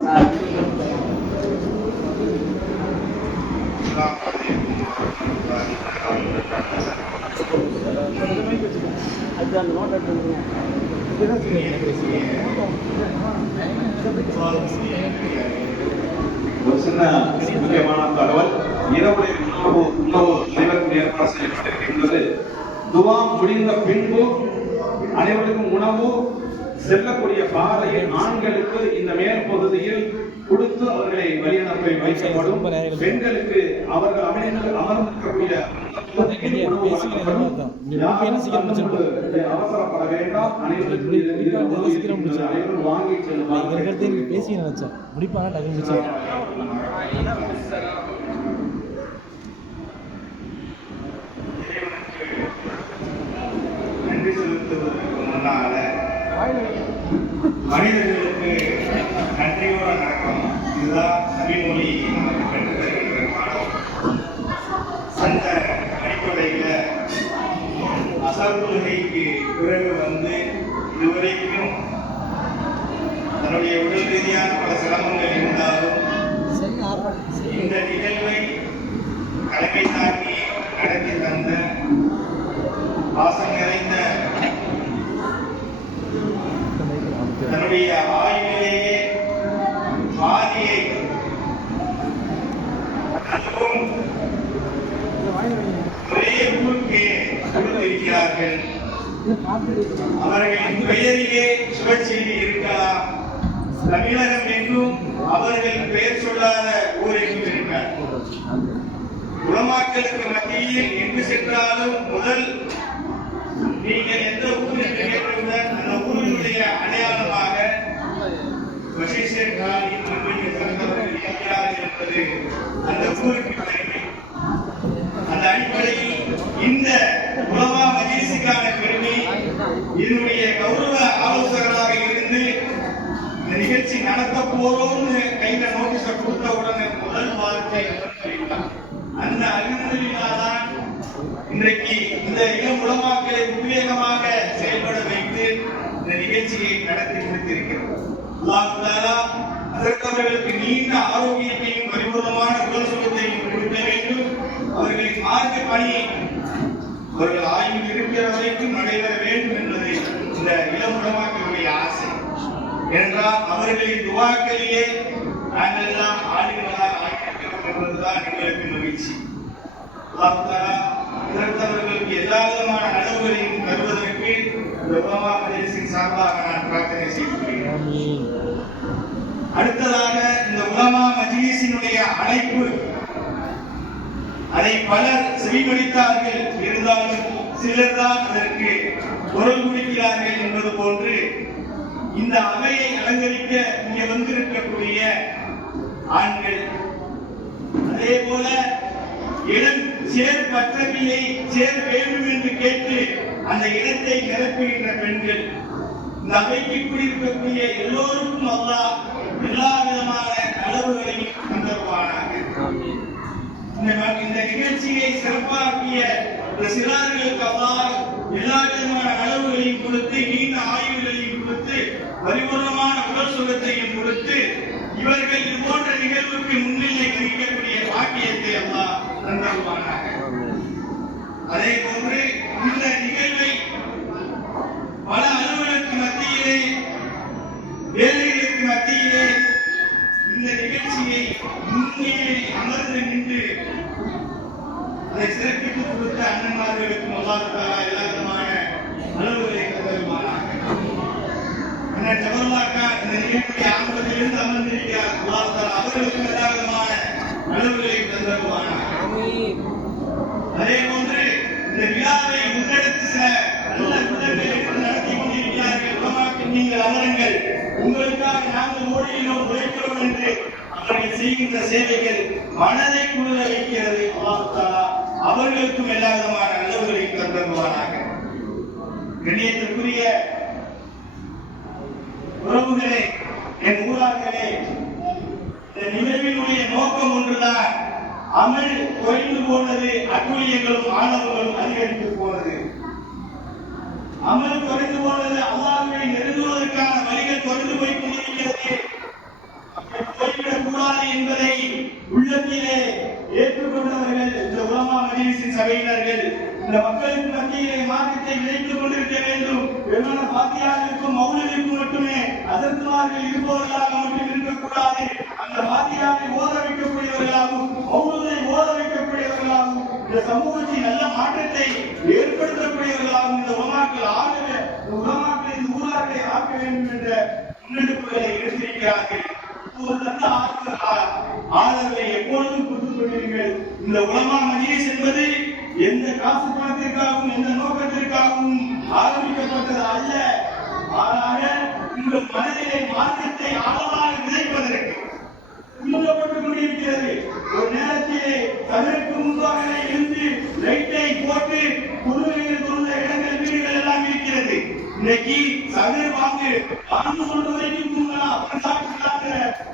ஒரு சின்ன முக்கியமான தகவல், இரவுடைய உணவு அனைவருக்கும் ஏற்பாடு செய்யப்பட்டிருக்கின்றது. துவா முடிந்த பின்பு அனைவருக்கும் உணவு செல்லக்கூடிய பாதையை ஆண்களுக்கு இந்த மேல் பகுதியில் கொடுத்து அவர்களை வழியனுப்பி வைக்கப்படும். பெண்களுக்கு அவர்கள் அமர்ந்திருக்கக்கூடிய அவசரப்பட வேண்டாம். அனைவரும் வாங்கி செல்லும் பேசி நினைச்சேன் முடிப்பான நன்றி செலுத்துவதற்கு முன்னால மனிதர்களுக்கு நன்றியோட நடக்கணும். இதுதான் நபிமொழி நமக்கு பெற்றுத் தருகின்ற பாடம். அந்த அடிப்படையில் அசர் தொழுகைக்கு பிறகு இதுவரைக்கும் தன்னுடைய உடல் ரீதியான பல சிரமங்கள் இருந்தாலும் இந்த நிகழ்வை தலைமை தாங்கி நடத்தி தந்த பாசம் நிறைந்த தன்னுடைய ஆய்விலேயே பாதியை ஒரே ஊருக்கு கொடுத்திருக்கிறார்கள். அவர்களின் பெயரிலே சுழற்சியில் இருக்கலாம். தமிழகம் என்றும் அவர்கள் பெயர் சொல்லாத ஊர் எங்கும் இருக்கிறார். உலமாக்களுக்கு மத்தியில் எங்கு சென்றாலும் முதல் நீங்கள் எந்த ஊர் என்று கேட்டவுடன் அந்த ஊரினுடைய அடையாளமாக என்பது அந்த ஊருக்கு பெருமை. அந்த அடிப்படையில் இந்த உலமா மஜ்லிஸுக்கான பெருமை இதனுடைய கௌரவ ஆலோசகராக இருந்து இந்த நிகழ்ச்சி நடத்த போறோம்னு கையில நோட்டீஸ கொடுத்த உடனே முதல் வார்த்தை அந்த அல்ஹம்துலில்லாஹ் தான் இன்றைக்கு இந்த இளம் உலமாக்களை உத்வேகமாக செயல்பட வைத்து இந்த நிகழ்ச்சியை நடத்தி முடித்திருக்கிறது. அல்லாஹ் தஆலா அதற்கவர்களுக்கு நீண்ட ஆரோக்கியத்தையும் பரிபூர்ணமான உடல் சுகத்தையும் கொடுக்க வேண்டும். அவர்களின் மார்க்க பணி அவர்கள் ஆய்வில் இருக்கிற வரைக்கும் நடைபெற வேண்டும் என்பது இந்த இளம் உலமாக்களுடைய ஆசை. என்றால் அவர்களின் துவாக்களிலே நாங்கள் எல்லாம் ஆளுநராக ஆகியிருக்கிறோம் என்பதுதான் எங்களுக்கு மகிழ்ச்சி. அல்லாஹ் தஆலா இதற்கவர்களுக்கு எல்லா விதமான நலவுகளையும் தருவதற்கு இந்த உலமா மஜ்லிஸின் சார்பாக நான் பிரார்த்தனை செய்கிறேன். அடுத்ததாக இந்த உலமா மஜ்லிஸினுடைய அழைப்பு அதை பலர் செவிமடித்தார்கள். இருந்தாலும் சிலர் தான் அதற்கு குரல் கொடுக்கிறார்கள் என்பது போன்று இந்த அவையை அலங்கரிக்க இங்கே வந்திருக்கக்கூடிய ஆண்கள், அதே போல இடம் சேர் பற்றவில்லை சேர் வேண்டும் என்று கேட்டு அந்த இடத்தை நிரப்புகின்ற பெண்கள், இந்த அவைக்கு குடியிருக்கக்கூடிய எல்லோருக்கும் அல்லாஹ் எல்லா விதமான நலவுகளையும் தந்தருவானாக. இந்த நிகழ்ச்சியை சிறப்பாக்கிய சிறார்களுக்கு அல்லாஹ் எல்லா விதமான நலவுகளையும் கொடுத்து நீண்ட ஆய்வுகளையும் கொடுத்து பரிபூர்ணமான உடல் சுகத்தையும் கொடுத்து இவர்கள் இது போன்ற நிகழ்வுக்கு முன்னிலை வகிக்கக்கூடிய பாக்கியத்தை அல்லாஹ் தந்தருவானாக. அதே போன்று இந்த நிகழ்வை பல அலுவலருக்கு மத்தியிலே வேலைகளுக்கு மத்தியிலே இந்த நிகழ்ச்சியை முன்னிலை அமர்ந்து நின்று அதை சிறப்பித்து கொடுத்த அண்ணன்மார்களுக்கும் அல்லாஹ் தஆலா எல்லா விதமான நலவுகளை தருவானாக. அண்ணன் ஜபருல்லாஹ் இந்த நிகழ்ச்சியை ஆரம்பத்திலிருந்து அமர்ந்திருக்கிறார். அல்லாஹ் தஆலா அவர்களுக்கும் எல்லா விதமான நலவுகளை தருவானாக. அதே போன்று இந்த விழாவை முன்னெடுத்து சில நல்ல கூட்டங்களை நடத்தி கொண்டிருக்கிறார்கள். உலமாக்கள் நீங்கள் அமருங்கள், உங்களுக்காக நாங்கள் ஓடினோம் உழைக்கிறோம் என்று அவர்கள் செய்கின்ற சேவைகள் மனதை குளிர வைக்கிறது. அல்லாஹ் தஆலா அவர்களுக்கும் எல்லா விதமான நல்லவர்களையும் தந்தருவானாக. கண்ணியத்திற்குரிய உறவுகளே, என் ஊரார்களே, இந்த நிகழ்வினுடைய நோக்கம் ஒன்றுதான். அமல் குறைந்து போனது, அட்டுழியங்களும் ஆணவங்களும் அதிகரித்து போனது. அமல் குறைந்து போனது, அல்லாஹ்வை நெருங்குவதற்கான வழிகள் குறைந்து போய் கொண்டிருக்கிறது. உலமாக்கள் இருப்பவர்களாக மட்டும் இருக்கக்கூடாது. அந்த வாத்தியாரை ஓத வைக்கக்கூடியவர்களாகவும் மௌலூதை ஓத வைக்கக்கூடியவர்களாகவும் இந்த சமூகத்தில் நல்ல மாற்றத்தை ஏற்படுத்தக்கூடியவர்களாகவும் இந்த உலமாக்கள் உலமாக்கள் இந்த ஊரார்களை ஆக்க வேண்டும் என்ற முன்னெடுப்புகளை எடுத்திருக்கிறார்கள். ஒரு நல்ல ஆதரவை எப்பொழுதும் கொடுத்துக் கொள்வீர்கள். இந்த உலமா மஜ்லிஸ் என்பது எந்த காசு பணத்திற்காகவும் எந்த நோக்கத்திற்காகவும் ஆரம்பிக்கப்பட்டது அல்ல. மாறாக உங்கள் மனதிலே மாற்றத்தை ஆழமாக விதைப்பதற்கு தூண்டப்பட்டுக் கொண்டிருக்கிறது. ஒரு நேரத்திலே அதற்கு முன்பாக இருந்து லைட்டை போட்டு குழுவையில் உள்ள இடங்கள் வீடுகள் எல்லாம் இருக்கிறது. இன்னைக்கு சகர் வாங்கு சொல்ற வரைக்கும் தூங்கலாம்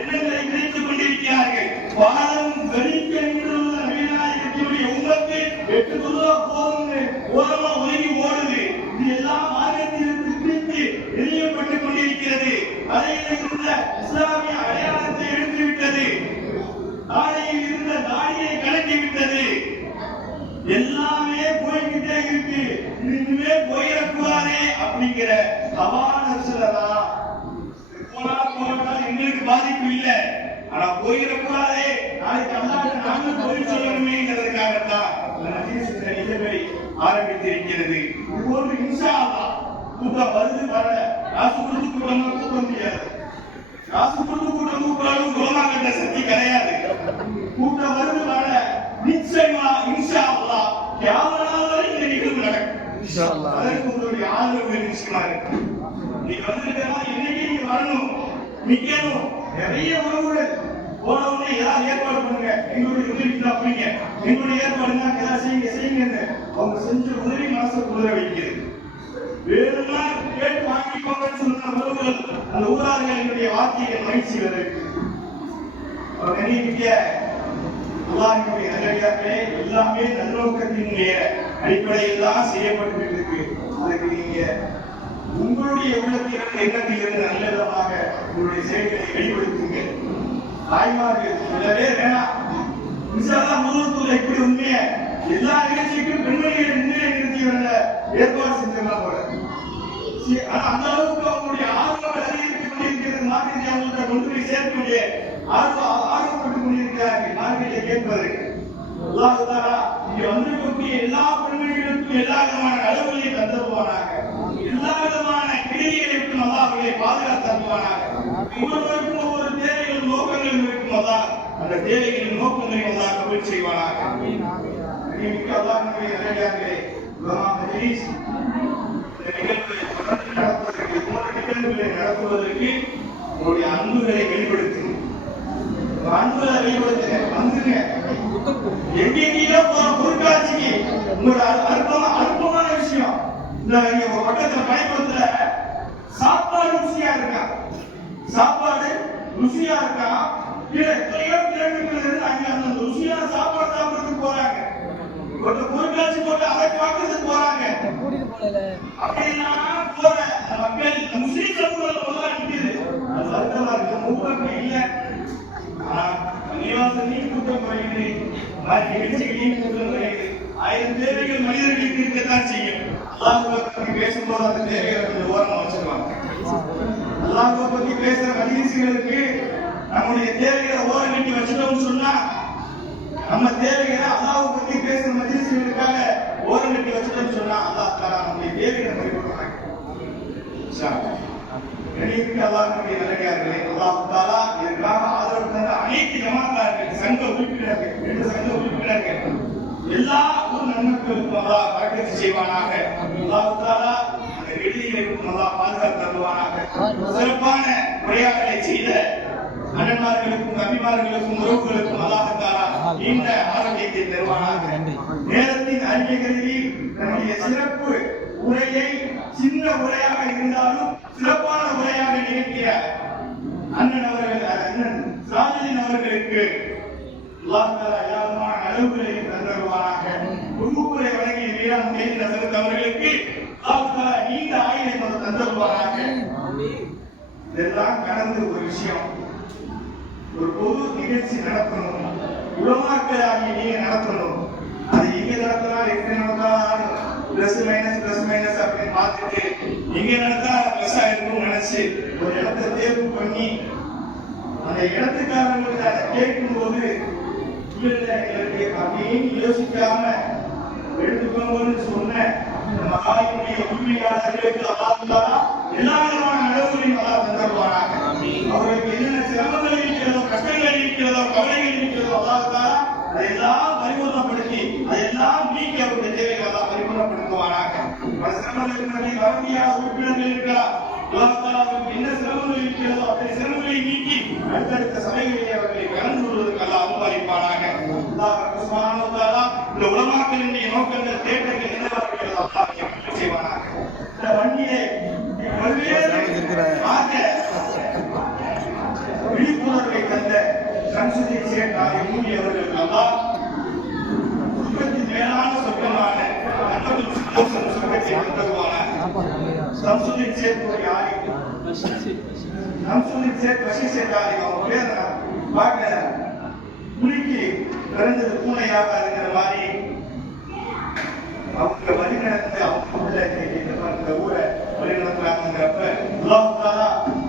எண்ணங்களை விதைத்துக் கொண்டிருக்கிறார்கள். பாலம் வெளிக்க நின்றுள்ள நவீனாயகத்தினுடைய உமத்து 8 துருவா போதும்னு ஓரமா ஒதுங்கி ஓடுது. இது எல்லாம் மார்க்கத்திலிருந்து பிரித்து எரியப்பட்டுக் கொண்டிருக்கிறது. அதையில் இருந்த இஸ்லாமிய அடையாளத்தை எடுத்துவிட்டது. தாடியில் இருந்த தாடியை கலட்டிவிட்டது. எல்லாமே போய்கிட்டே இருக்கு. இனிமே போயிடக்கூடாதே அப்படிங்கிற சவால் சொல்லலாம். போனால் எங்களுக்கு பாதிப்பு இல்லை. ஆனா போயிடக்கூடாதே, நாளைக்கு அல்லாஹ்வுக்கு நாங்கள் போய் சொல்லணுமேங்கிறதுக்காகத்தான் நிகழ்வை ஆரம்பித்திருக்கிறது. இதுபோன்று இன்ஷா அல்லாஹ் கூட்டம் வருது வரல, காசு கொடுத்து கூட்டமா கூட்ட முடியாது. காசு கொடுத்து கூட்டம் கூட்டாலும் உலமாக்கிட்ட சக்தி கிடையாது. கூட்டம் வருது வரல, நிச்சயமா இன்ஷா அல்லாஹ் கியாமத் வரை இந்த நிகழ்வு நடக்கும். அதற்கு உங்களுடைய ஆதரவு நிச்சயமா இருக்கு. நீங்க வந்திருக்கிறதா இன்னைக்கு நீங்க வரணும், நிக்கணும். நிறைய உறவுகள் போன உடனே ஏதாவது ஏற்பாடு பண்ணுங்க, எங்களுடைய உதவிக்கு அப்படிங்க, எங்களுடைய ஏற்பாடுனா ஏதாவது செய்யுங்க. அவங்க செஞ்ச உதவி மனசை குளிர வைக்கிறது. வேணும்னா கேட்டு வாங்கிக்கோங்கன்னு சொன்ன உறவுகள் அந்த ஊரார்கள் என்னுடைய வார்த்தையை மகிழ்ச்சி வருது. நிறைய அல்லாஹ்வுடைய நல்லடியார்களே, எல்லாமே நல்லோக்கத்தினுடைய அடிப்படையில் தான் செய்யப்பட்டு இருக்கு. அதுக்கு நீங்க உங்களுடைய உள்ளத்திலிருந்து எண்ணத்திலிருந்து நல்ல விதமாக உங்களுடைய செயல்களை வெளிப்படுத்துங்க. தாய்மார்கள் சொல்லவே வேணாம். முதலூர்ல இப்படி உண்மைய எல்லா நிகழ்ச்சிக்கும் பெண்மணிகளை முன்னே நிறுத்தியவர்கள ஏற்பாடு செஞ்சிடலாம் போல. ஆனா அந்த அளவுக்கு அவங்களுடைய ஆர்வம் அதிகரித்துக் கொண்டிருக்கிறது. மார்க்கெட்டை அவங்கள்ட்ட கொண்டு போய் சேர்க்கக்கூடிய ஆர்வப்பட்டுக் கொண்டிருக்கிறார்கள் மார்க்கெட்டை கேட்பதற்கு. அல்லாஹ் தஆலா இங்க வந்திருக்கக்கூடிய எல்லா பெண்மணிகளுக்கும் எல்லா விதமான அளவுகளையும் தந்துருவானாக. எல்லா விதமான கிரிகைகளுக்கும் அல்லாஹ்வை பாதுகாத்து தருவானாக. ஒவ்வொருவருக்கும் ஒவ்வொரு தேவைகளும் நோக்கங்களும் இருக்கும். அல்லாஹ் அந்த தேவைகளின் நோக்கங்களையும் அல்லாஹ் கபூல் செய்வானாக. மிக்க அல்லாஹ்வுடைய நல்லடியார்களே, உலமா மஜ்லிஸ் நிகழ்வுகளை நடத்துவதற்கு உங்களுடைய அன்புகளை வெளிப்படுத்துங்க. அன்புகளை வெளிப்படுத்துங்க. வந்துருங்க. எங்கெங்கயோ பொருட்காட்சிக்கு உங்களோட அற்புதமான விஷயம். இந்த பக்கத்துல பனைக்குளத்துல சாப்பாடு ருசியா இருக்கா, சாப்பாடு ருசியா இருக்கா. எத்தனையோ கிலோமீட்டர்ல இருந்து அங்க அந்த ருசியான சாப்பாடு சாப்பிடுறதுக்கு போறாங்க. ஒரு பொருட்காட்சி போட்டு அதை பார்க்கறதுக்கு போறாங்க. அப்படின்னா போற மக்கள் முஸ்லீம் சமூகத்துல நிற்குது. அது வருத்தமா இருக்கு. மூலம் இல்ல. கூட்டம் குறையுது, நிகழ்ச்சிகளையும் கூட்டம் குறையுது. 1000 தேவைகள் மனிதர்களுக்கு இருக்கத்தான் செய்யும். அல்லாஹ்வை பத்தி பேசும்போது அந்த தேவைகளை கொஞ்சம் ஓரமா வச்சிருவாங்க. அல்லாஹ்வை பத்தி பேசுற மஜ்லிஸ்களுக்கு நம்முடைய தேவைகளை ஓரம் கட்டி வச்சுட்டோம்னு சொன்னா, நம்ம தேவைகளை அல்லாஹ்வை பத்தி பேசுற மஜ்லிஸ்களுக்காக ஓரம் கட்டி வச்சுட்டோம்னு சொன்னா அல்லாஹ் தஆலா நம்முடைய தேவைகளை பறிகொடுப்பாங்க. அல்லாஹ்வுடைய நல்லடியார்களே, அல்லாஹ் தஆலா இதற்காக ஆதரவு தந்த அனைத்து ஜமாத்தார்கள், சங்க உறுப்பினர்கள், 2 சங்க உறுப்பினர்கள் எல்லா ஊர் நன்மக்களுக்கும் அல்லாஹ் பரக்கத்து செய்வானாக. அல்லாஹ் தஆலா அந்த விடுதிகளுக்கும் அல்லாஹ் பாதுகாத்து தருவானாக. சிறப்பான உரையாடலை செய்த அண்ணன்மார்களுக்கும் தம்பிமார்களுக்கும் உறவுகளுக்கும் அல்லாஹ் தஆலா இந்த ஆரோக்கியத்தை தருவானாக. நேரத்தின் அறிக்கை கருதி நம்முடைய சிறப்பு உரையை சின்ன உரையாக இருந்தாலும் சிறப்பான உரையாக நினைக்கிற அண்ணன் அவர்கள், அண்ணன் சாஜின் அவர்களுக்கு எல்லாமான அளவுகளை தந்தருவானாக. குருவுரை வழங்கிய வீரான் தேர்ந்த சிறந்த அவர்களுக்கு நீண்ட ஆயுளை தந்தருவானாக. இதெல்லாம் கடந்து ஒரு விஷயம், ஒரு பொது நிகழ்ச்சி நடத்தணும், உலமாக்களாகிய நீங்க நடத்தணும். அது எங்க நடத்தலாம், எப்படி நடத்தலாம், பிளஸ் மைனஸ் அப்படின்னு பார்த்துட்டு எங்க நடத்தா பிளஸ் ஆயிருக்கும் நினைச்சு வச்சு ஒரு இடத்தை தேர்வு பண்ணி அந்த இடத்துக்காரங்களுக்கு அதை கேட்கும் போது எங்களுக்கு அப்படின்னு யோசிக்காம எடுத்துக்கோங்கன்னு சொன்ன மகாயினுடைய உண்மையாளர்களுக்கு எல்லா விதமான நடவடிக்கையும் தந்துருவாங்க. அவர்களுக்கு என்னென்ன சிரமங்கள் இருக்கிறதோ, கஷ்டங்கள் இருக்கிறதோ, கவலைகள் இருக்கிறதோ அதையெல்லாம் பரிபூர்ணப்படுத்தி அதையெல்லாம் நீக்கி அவருடைய தேவைகளை பரிபூர்ணப்படுத்துவாராக. சிரமங்களுக்கு வர முடியாத உறுப்பினர்கள் இருக்கலாம். என்ன சிரமங்கள் இருக்கிறதோ அத்தனை சிரமங்களை நீக்கி அடுத்தடுத்த சபைகளிலே அவர்களை கலந்து கொள்வதற்கு அல்லாஹ் அனுமதிப்பானாக. இந்த உலமாக்களினுடைய நோக்கங்கள் தேட்டங்கள் என்னவாக இருக்கிறதோ அல்லாஹ் செய்வானாக. இந்த வண்டியை விழிப்புணர்வை தந்த சம்சுதி சேட்டாய் ஊழியர்களுக்கு அல்லாஹ் சொர்க்கத்தின் மேலான சொர்க்கமான சொர்க்கத்தை தருவானாக. சம்சுதீன் சேத்துடைய ஆலயம் சம்சுதீன் சேத் வசி சேத்தாலயம் அவங்க பேர் பார்க்க புலிக்கு பிறந்தது பூனையாக இருக்கிற மாதிரி அவங்க வழிநடந்து அவங்க உள்ள இந்த ஊரை வழிநடத்துறாங்கிறப்ப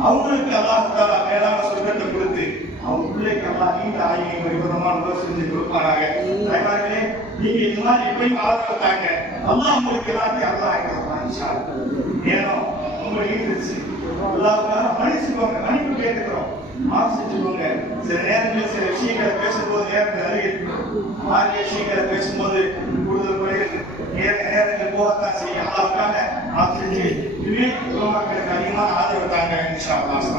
அவங்களுக்கு அல்லாஹ் மேலான சொர்க்கத்தை கொடுத்து அவங்க பிள்ளைக்கு எல்லாம் நீண்ட ஆய்வை பரிபூர்ணமான செஞ்சு கொடுப்பானாங்க. அதனாலே நீங்க இந்த மாதிரி எப்பயும் ஆதரவுத்தாங்க அல்லாஹ் உங்களுக்கு எல்லாத்தையும் அல்லாஹ் ஆகிடுவாங்க. ஏனோ உங்களை ஈர்த்துச்சு மன்னிச்சுக்கோங்க, மன்னிப்பு கேட்டுக்கிறோம், மாஃப் செஞ்சுக்கோங்க. சில நேரங்களில் சில விஷயங்களை பேசும்போது நேரங்கள் அறிவிக்கும் ஆகிய விஷயங்களை பேசும்போது கூடுதல் குறைகள் நேரங்கள் போகத்தான் செய்யும். அல்லாவுக்காக மாஃப் செஞ்சு இதுவே உலமாக்களுக்கு அதிகமான ஆதரவு தாங்க. இன்ஷா அல்லாஹ்.